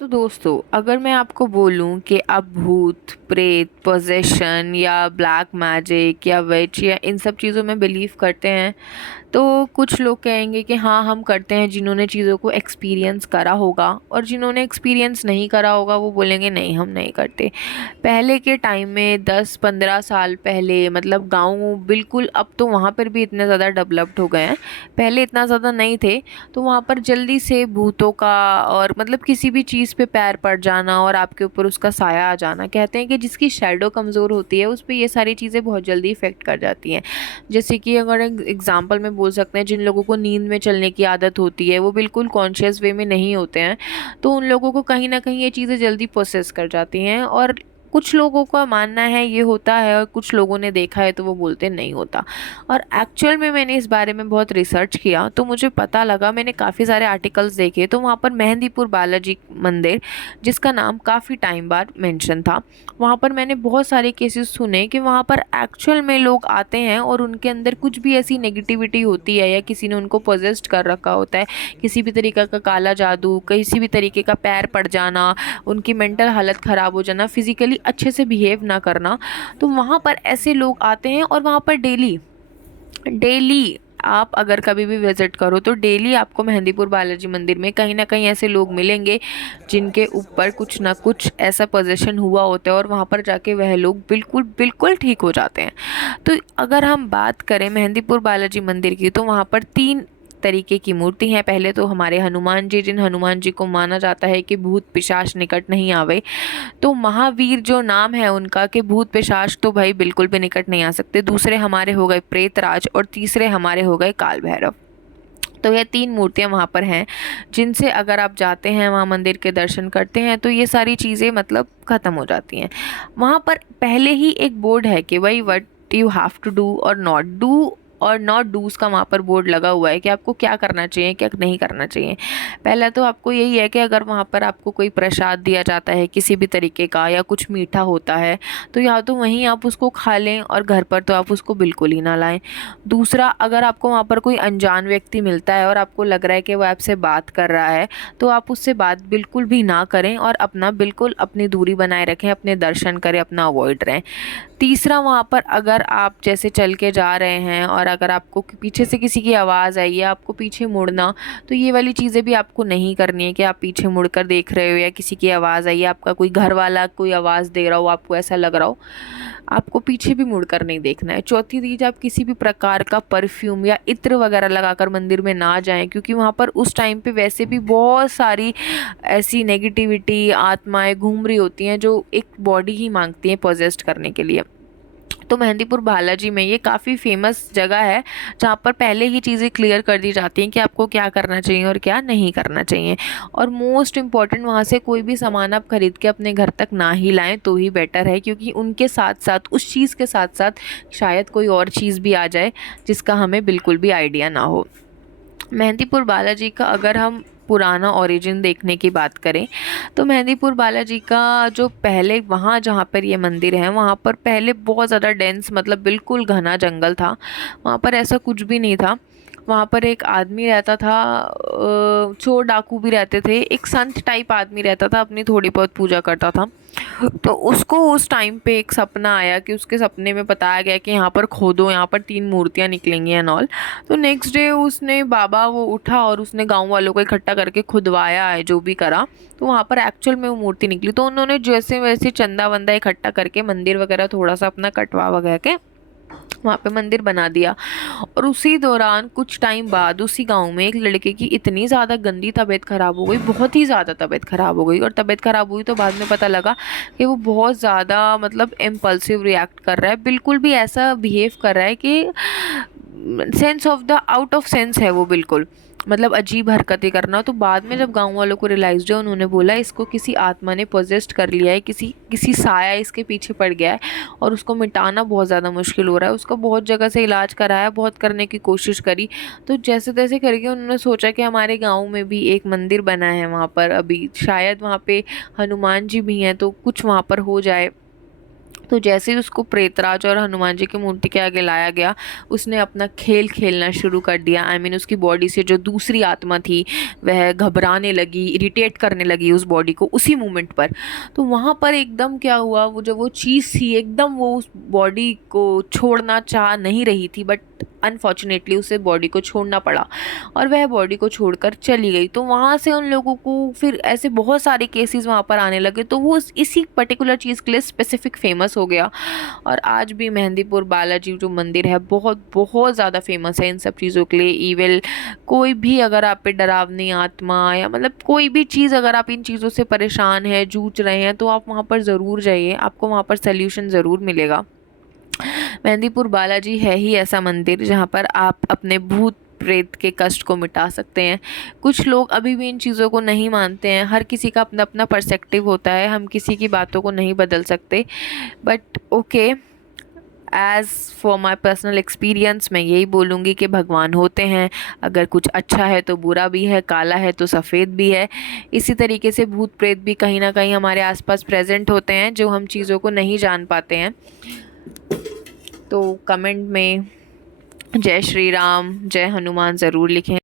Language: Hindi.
तो दोस्तों, अगर मैं आपको बोलूं कि आप भूत प्रेत पोजेशन या ब्लैक मैजिक या विच या इन सब चीज़ों में बिलीव करते हैं, तो कुछ लोग कहेंगे कि हाँ हम करते हैं, जिन्होंने चीज़ों को एक्सपीरियंस करा होगा। और जिन्होंने एक्सपीरियंस नहीं करा होगा वो बोलेंगे नहीं हम नहीं करते। पहले के टाइम में 10-15 साल पहले मतलब गांव बिल्कुल, अब तो वहाँ पर भी इतने ज़्यादा डेवलप्ड हो गए हैं, पहले इतना ज़्यादा नहीं थे। तो वहाँ पर जल्दी से भूतों का और मतलब किसी भी चीज़ पे पैर पड़ जाना और आपके ऊपर उसका साया आ जाना, कहते हैं कि जिसकी शैडो कमज़ोर होती है उस पर ये सारी चीज़ें बहुत जल्दी इफ़ेक्ट कर जाती हैं। जैसे कि अगर एग्जांपल में बोल सकते हैं, जिन लोगों को नींद में चलने की आदत होती है, वो बिल्कुल कॉन्शियस वे में नहीं होते हैं, तो उन लोगों को कहीं ना कहीं ये चीज़ें जल्दी प्रोसेस कर जाती हैं। और कुछ लोगों का मानना है ये होता है, और कुछ लोगों ने देखा है तो वो बोलते नहीं होता। और एक्चुअल में मैंने इस बारे में बहुत रिसर्च किया तो मुझे पता लगा, मैंने काफ़ी सारे आर्टिकल्स देखे, तो वहाँ पर मेहंदीपुर बालाजी मंदिर, जिसका नाम काफ़ी टाइम बाद मेंशन था, वहाँ पर मैंने बहुत सारे केसेस सुने कि वहाँ पर एक्चुअल में लोग आते हैं और उनके अंदर कुछ भी ऐसी नेगेटिविटी होती है या किसी ने उनको पोजेस्ट कर रखा होता है, किसी भी तरीके का काला जादू, किसी भी तरीके का पैर पड़ जाना, उनकी मेंटल हालत ख़राब हो जाना, फिज़िकली अच्छे से बिहेव ना करना, तो वहाँ पर ऐसे लोग आते हैं। और वहाँ पर डेली डेली आप अगर कभी भी विजिट करो तो डेली आपको मेहंदीपुर बालाजी मंदिर में कहीं ना कहीं ऐसे लोग मिलेंगे जिनके ऊपर कुछ ना कुछ ऐसा पोजेशन हुआ होता है, और वहाँ पर जाके वह लोग बिल्कुल बिल्कुल ठीक हो जाते हैं। तो अगर हम बात करें मेहंदीपुर बालाजी मंदिर की, तो वहाँ पर 3 तरीके की मूर्ति हैं। पहले तो हमारे हनुमान जी, जिन हनुमान जी को माना जाता है कि भूत पिशाच निकट नहीं आवे, तो महावीर जो नाम है उनका, कि भूत पिशाच तो भाई बिल्कुल भी निकट नहीं आ सकते। दूसरे हमारे हो गए प्रेतराज, और तीसरे हमारे हो गए काल भैरव। तो ये 3 मूर्तियां वहाँ पर हैं, जिनसे अगर आप जाते हैं वहाँ मंदिर के दर्शन करते हैं तो ये सारी चीज़ें मतलब ख़त्म हो जाती हैं। वहाँ पर पहले ही एक बोर्ड है कि भाई what you have to do और नॉट डू, और नॉट डूज का वहाँ पर बोर्ड लगा हुआ है कि आपको क्या करना चाहिए क्या नहीं करना चाहिए। पहला तो आपको यही है कि अगर वहाँ पर आपको कोई प्रसाद दिया जाता है किसी भी तरीके का या कुछ मीठा होता है, तो या तो वहीं आप उसको खा लें, और घर पर तो आप उसको बिल्कुल ही ना लाएं। दूसरा, अगर आपको वहाँ पर कोई अनजान व्यक्ति मिलता है और आपको लग रहा है कि वो आपसे बात कर रहा है, तो आप उससे बात बिल्कुल भी ना करें और अपना बिल्कुल अपनी दूरी बनाए रखें, अपने दर्शन करें, अपना अवॉइड रहें। तीसरा, वहाँ पर अगर आप जैसे चल के जा रहे हैं और अगर आपको पीछे से किसी की आवाज़ आई है, आपको पीछे मुड़ना, तो ये वाली चीज़ें भी आपको नहीं करनी है कि आप पीछे मुड़कर देख रहे हो या किसी की आवाज़ आई है, आपका कोई घर वाला कोई आवाज़ दे रहा हो, आपको ऐसा लग रहा हो, आपको पीछे भी मुड़कर नहीं देखना है। चौथी चीज़, आप किसी भी प्रकार का परफ्यूम या इत्र वगैरह लगाकर मंदिर में ना जाएं, क्योंकि वहाँ पर उस टाइम पे वैसे भी बहुत सारी ऐसी नेगेटिविटी आत्माएं घूम रही होती हैं जो एक बॉडी ही मांगती हैं पोजेस्ट करने के लिए। तो मेहंदीपुर बालाजी में ये काफ़ी फेमस जगह है, जहाँ पर पहले ही चीज़ें क्लियर कर दी जाती हैं कि आपको क्या करना चाहिए और क्या नहीं करना चाहिए। और मोस्ट इम्पॉर्टेंट, वहाँ से कोई भी सामान आप खरीद के अपने घर तक ना ही लाएं तो ही बेटर है, क्योंकि उनके साथ साथ उस चीज़ के साथ साथ शायद कोई और चीज़ भी आ जाए जिसका हमें बिल्कुल भी आइडिया ना हो। मेहंदीपुर बालाजी का अगर हम पुराना ओरिजिन देखने की बात करें, तो मेहंदीपुर बालाजी का जो पहले वहाँ जहाँ पर ये मंदिर है, वहाँ पर पहले बहुत ज़्यादा डेंस मतलब बिल्कुल घना जंगल था। वहाँ पर ऐसा कुछ भी नहीं था। वहाँ पर एक आदमी रहता था, चोर डाकू भी रहते थे, एक संत टाइप आदमी रहता था, अपनी थोड़ी बहुत पूजा करता था। तो उसको उस टाइम पे एक सपना आया कि उसके सपने में बताया गया कि यहाँ पर खोदो, यहाँ पर 3 मूर्तियाँ निकलेंगी एंड ऑल। तो नेक्स्ट डे उसने बाबा वो उठा और उसने गांव वालों को इकट्ठा करके खुदवाया है, जो भी करा, तो वहाँ पर एक्चुअल में वो मूर्ति निकली। तो उन्होंने जैसे वैसे चंदा वंदा इकट्ठा करके मंदिर वगैरह थोड़ा सा अपना कटवा वगैरह के वहाँ पे मंदिर बना दिया। और उसी दौरान कुछ टाइम बाद उसी गांव में एक लड़के की इतनी ज़्यादा गंदी तबीयत ख़राब हो गई, बहुत ही ज़्यादा तबीयत ख़राब हो गई। और तबीयत ख़राब हुई तो बाद में पता लगा कि वो बहुत ज़्यादा मतलब इम्पल्सिव रिएक्ट कर रहा है, बिल्कुल भी ऐसा बिहेव कर रहा है कि sense of the out of sense है वो, बिल्कुल मतलब अजीब हरकतें करना। तो बाद में जब गांव वालों को रियलाइज हुआ, उन्होंने बोला इसको किसी आत्मा ने पोजेस्ट कर लिया है, किसी किसी साया इसके पीछे पड़ गया है और उसको मिटाना बहुत ज़्यादा मुश्किल हो रहा है। उसका बहुत जगह से इलाज कराया, बहुत करने की कोशिश करी, तो जैसे तैसे करके उन्होंने सोचा कि हमारे गाँव में भी एक मंदिर बना है, वहाँ पर अभी शायद वहाँ पे हनुमान जी भी हैं, तो कुछ वहाँ पर हो जाए। तो जैसे ही उसको प्रेतराज और हनुमान जी की मूर्ति के आगे लाया गया, उसने अपना खेल खेलना शुरू कर दिया। उसकी बॉडी से जो दूसरी आत्मा थी वह घबराने लगी, इरिटेट करने लगी उस बॉडी को उसी मोमेंट पर। तो वहाँ पर एकदम क्या हुआ, वो जो वो चीज़ थी एकदम वो उस बॉडी को छोड़ना चाह नहीं रही थी, बट अनफॉर्चुनेटली उसे बॉडी को छोड़ना पड़ा और वह बॉडी को छोड़कर चली गई। तो वहाँ से उन लोगों को फिर ऐसे बहुत सारे केसेस वहाँ पर आने लगे, तो वो इसी पर्टिकुलर चीज़ के लिए स्पेसिफिक फेमस हो गया। और आज भी मेहंदीपुर बालाजी जो मंदिर है बहुत बहुत ज़्यादा फेमस है इन सब चीज़ों के लिए। इविल कोई भी अगर आप पे डरावनी आत्मा या मतलब कोई भी चीज़, अगर आप इन चीज़ों से परेशान हैं, जूझ रहे हैं, तो आप वहाँ पर ज़रूर जाइए, आपको वहाँ पर सल्यूशन ज़रूर मिलेगा। मेहंदीपुर बालाजी है ही ऐसा मंदिर जहाँ पर आप अपने भूत प्रेत के कष्ट को मिटा सकते हैं। कुछ लोग अभी भी इन चीज़ों को नहीं मानते हैं, हर किसी का अपना अपना पर्सपेक्टिव होता है, हम किसी की बातों को नहीं बदल सकते। But okay, as for my personal experience मैं यही बोलूँगी कि भगवान होते हैं, अगर कुछ अच्छा है तो बुरा भी है, काला है तो सफ़ेद भी है। इसी तरीके से भूत प्रेत भी कहीं ना कहीं हमारे आसपास प्रेजेंट होते हैं, जो हम चीज़ों को नहीं जान पाते हैं। तो कमेंट में जय श्री राम, जय हनुमान ज़रूर लिखें।